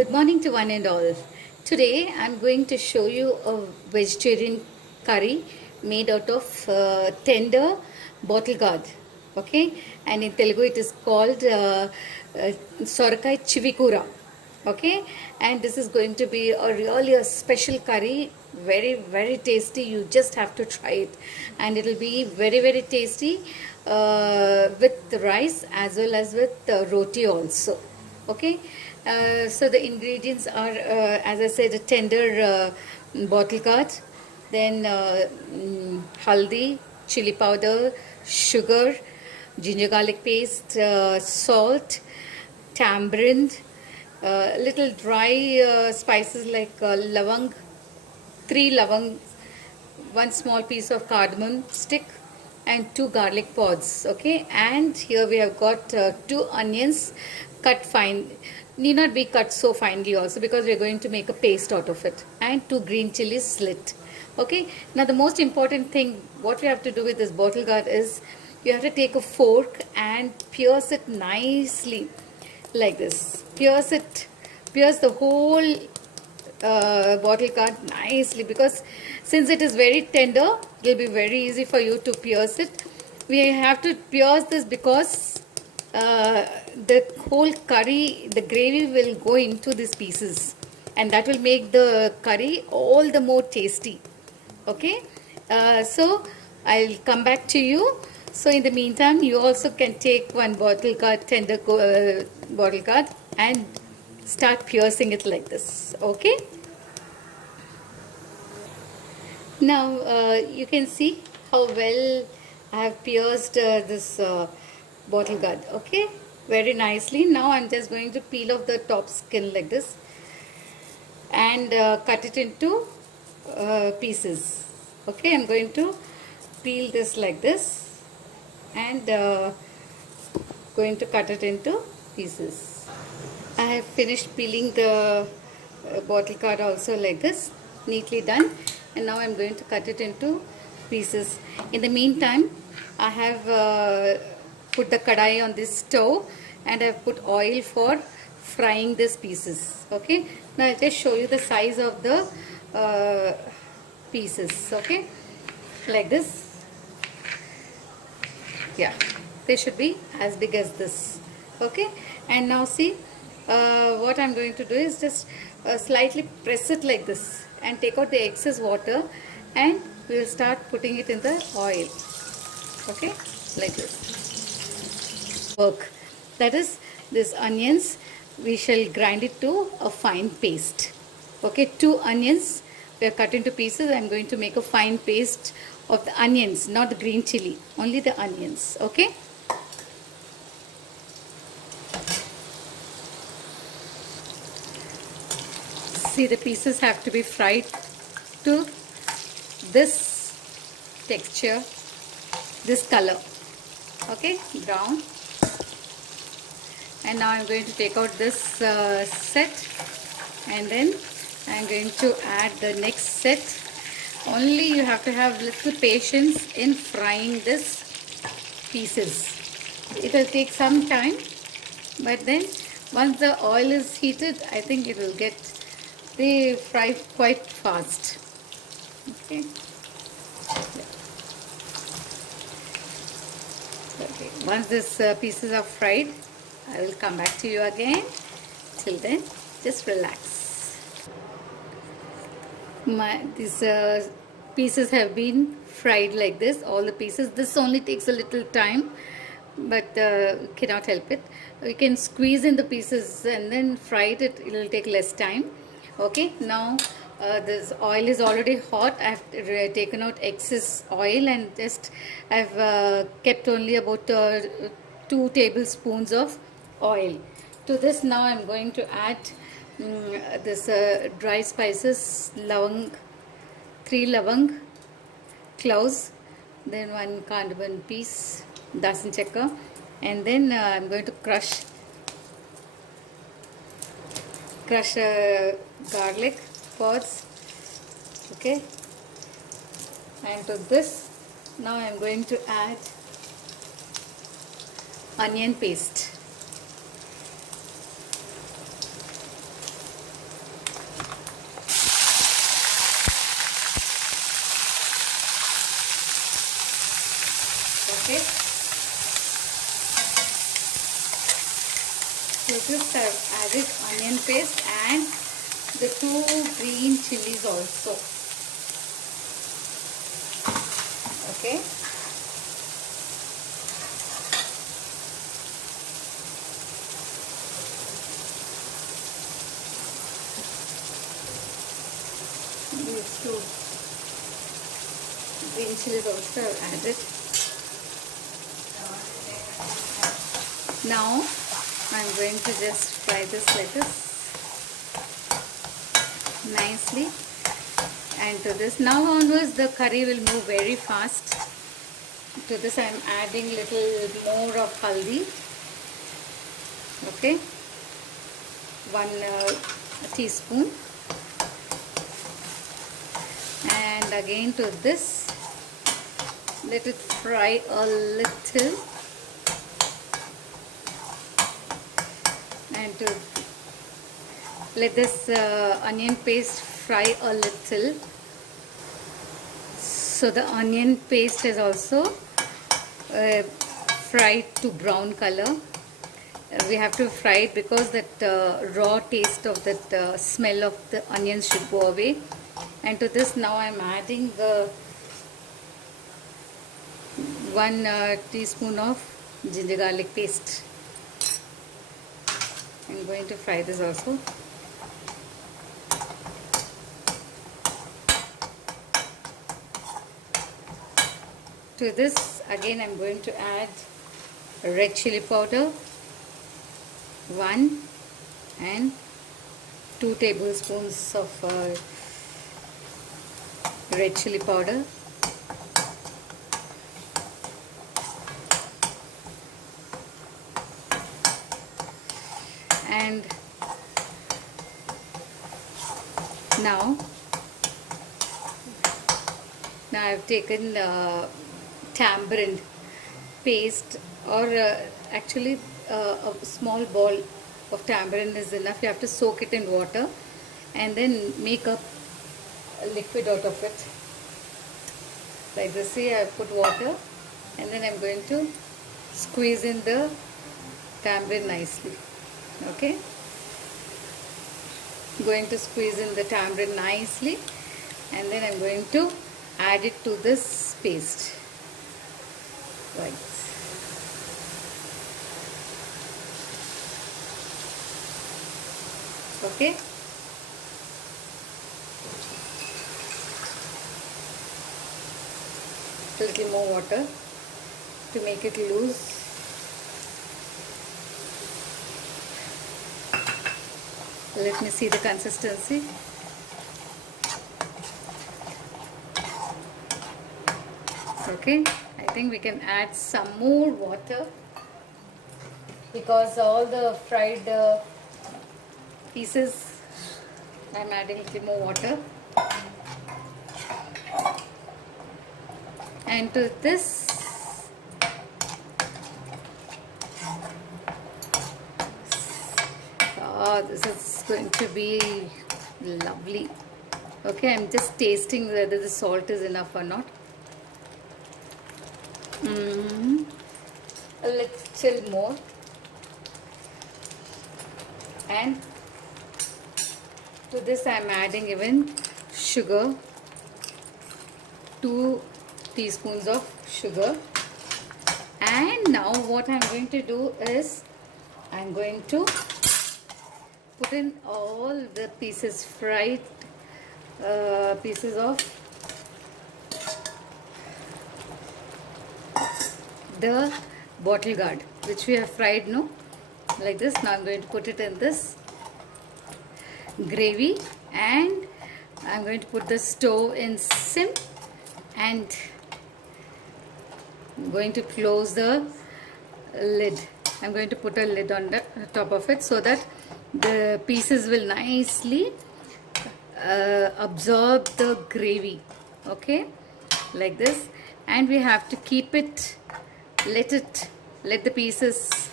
Good morning to one and all. Today I'm going to show you a vegetarian curry made out of tender bottle gourd. Okay, and in Telugu it is called sorakai chivikura. Okay, and this is going to be a special curry, very tasty. You just have to try it, and it will be very tasty with the rice as well as with roti also. Okay, so the ingredients are, as I said, a tender bottle gourd, then haldi, chili powder, sugar, ginger garlic paste, salt, tamarind, little dry spices like lavang, 3 lavang, one small piece of cardamom stick, and 2 garlic pods. Okay, and here we have got 2 onions cut fine, need not be cut so finely also, because we are going to make a paste out of it, and 2 green chilies slit. Okay, now the most important thing what we have to do with this bottle gourd is you have to take a fork and pierce it nicely like this. Pierce the whole bottle gourd nicely, because since it is very tender, it will be very easy for you to pierce it. We have to pierce this because the whole curry, the gravy will go into these pieces, and that will make the curry all the more tasty. Okay, so I'll come back to you. So in the meantime, you also can take one bottle gourd, tender bottle gourd, and start piercing it like this. Okay, now you can see how well I have pierced this bottle gourd. Okay, very nicely. Now I'm just going to peel off the top skin like this and cut it into pieces. Okay, I'm going to peel this like this and going to cut it into pieces. I have finished peeling the bottle gourd also like this, neatly done, and now I'm going to cut it into pieces. In the meantime, I have put the kadai on this stove and I've put oil for frying these pieces. Okay, now I'll just show you the size of the pieces. Okay, like this. Yeah, they should be as big as this. Okay, and now see, what I'm going to do is just slightly press it like this and take out the excess water, and we will start putting it in the oil. Okay, like this. Work, that is, this onions we shall grind it to a fine paste. Okay, 2 onions we are cut into pieces. I'm going to make a fine paste of the onions, not the green chili, only the onions. Okay, see, the pieces have to be fried to this texture, this color. Okay, brown. And now I'm going to take out this set, and then I'm going to add the next set. Only you have to have little patience in frying this pieces. It will take some time, but then once the oil is heated, I think it will get, they fry quite fast. Okay. Okay. Once these pieces are fried, I will come back to you again. Till then, just relax. These pieces have been fried like this, all the pieces. This only takes a little time, but cannot help it. You can squeeze in the pieces and then fry it. It will take less time. Okay, now this oil is already hot. I have taken out excess oil and just I've kept only about 2 tablespoons of oil. To this now I'm going to add this dry spices, lavang, 3 lavang cloves, then 1 cardamom piece, dasan chakka, and then I'm going to crush garlic pods. Okay, and to this now I'm going to add onion paste. To this I've added onion paste and the 2 green chilies also. Okay. These 2 green chilies also I've added. Now I'm going to just fry this lettuce nicely, and to this now onwards the curry will move very fast. To this I am adding little more of haldi. Okay, 1 teaspoon, and again to this let it fry a little, and to let this onion paste fry a little. So the onion paste is also fried to brown color. We have to fry it because that raw taste of that smell of the onions should go away. And to this now I am adding 1 teaspoon of ginger garlic paste. I am going to fry this also. To this again I am going to add red chili powder, 1 and 2 tablespoons of red chili powder, and now I have taken tamarind paste, or actually a small ball of tamarind is enough. You have to soak it in water and then make a liquid out of it. Like this, see, I put water and then I'm going to squeeze in the tamarind nicely. Okay, going to squeeze in the tamarind nicely, and then I'm going to add it to this paste. Right. Okay. A little more water to make it loose. Let me see the consistency. Okay, I think we can add some more water because all the fried pieces, I'm adding a little more water. And to this this is going to be lovely. Okay, I'm just tasting whether the salt is enough or not. A little more, and to this I am adding even sugar, 2 teaspoons of sugar. And now what I am going to do is I am going to put in all the pieces, fried pieces of the bottle gourd, which we have fried, no, like this. Now I'm going to put it in this gravy, and I'm going to put the stove in sim, and I'm going to close the lid. I'm going to put a lid on the top of it so that the pieces will nicely absorb the gravy. Okay, like this. And we have to keep it, let the pieces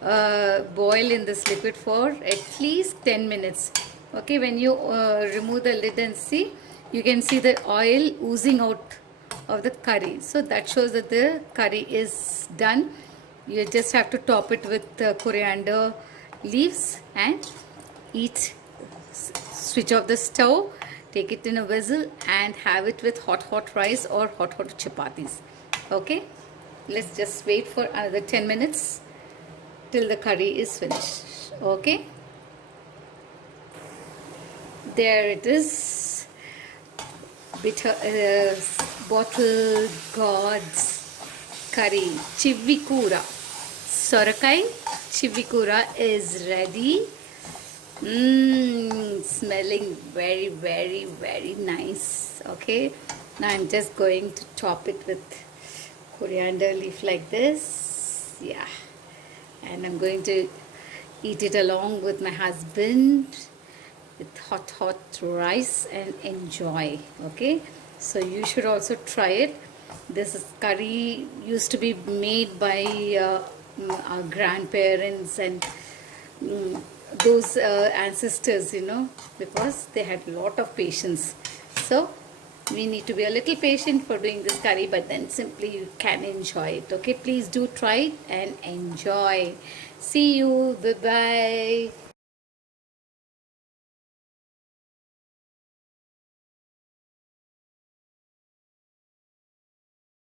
boil in this liquid for at least 10 minutes. Okay, when you remove the lid and see, you can see the oil oozing out of the curry. So that shows that the curry is done. You just have to top it with coriander leaves and eat. Switch off the stove, take it in a vessel and have it with hot rice or hot chapatis. Okay, let's just wait for another 10 minutes till the curry is finished. Okay, there it is. Bitter bottle gods curry chivikura. Sorakai chivikura is ready. Smelling very nice. Okay, now I'm just going to top it with coriander leaf like this. Yeah, and I'm going to eat it along with my husband with hot rice and enjoy. Okay, so you should also try it. This is curry used to be made by our grandparents and those ancestors, you know, because they had a lot of patience. So we need to be a little patient for doing this curry, but then simply you can enjoy it. Okay, please do try it and enjoy. See you. Bye bye.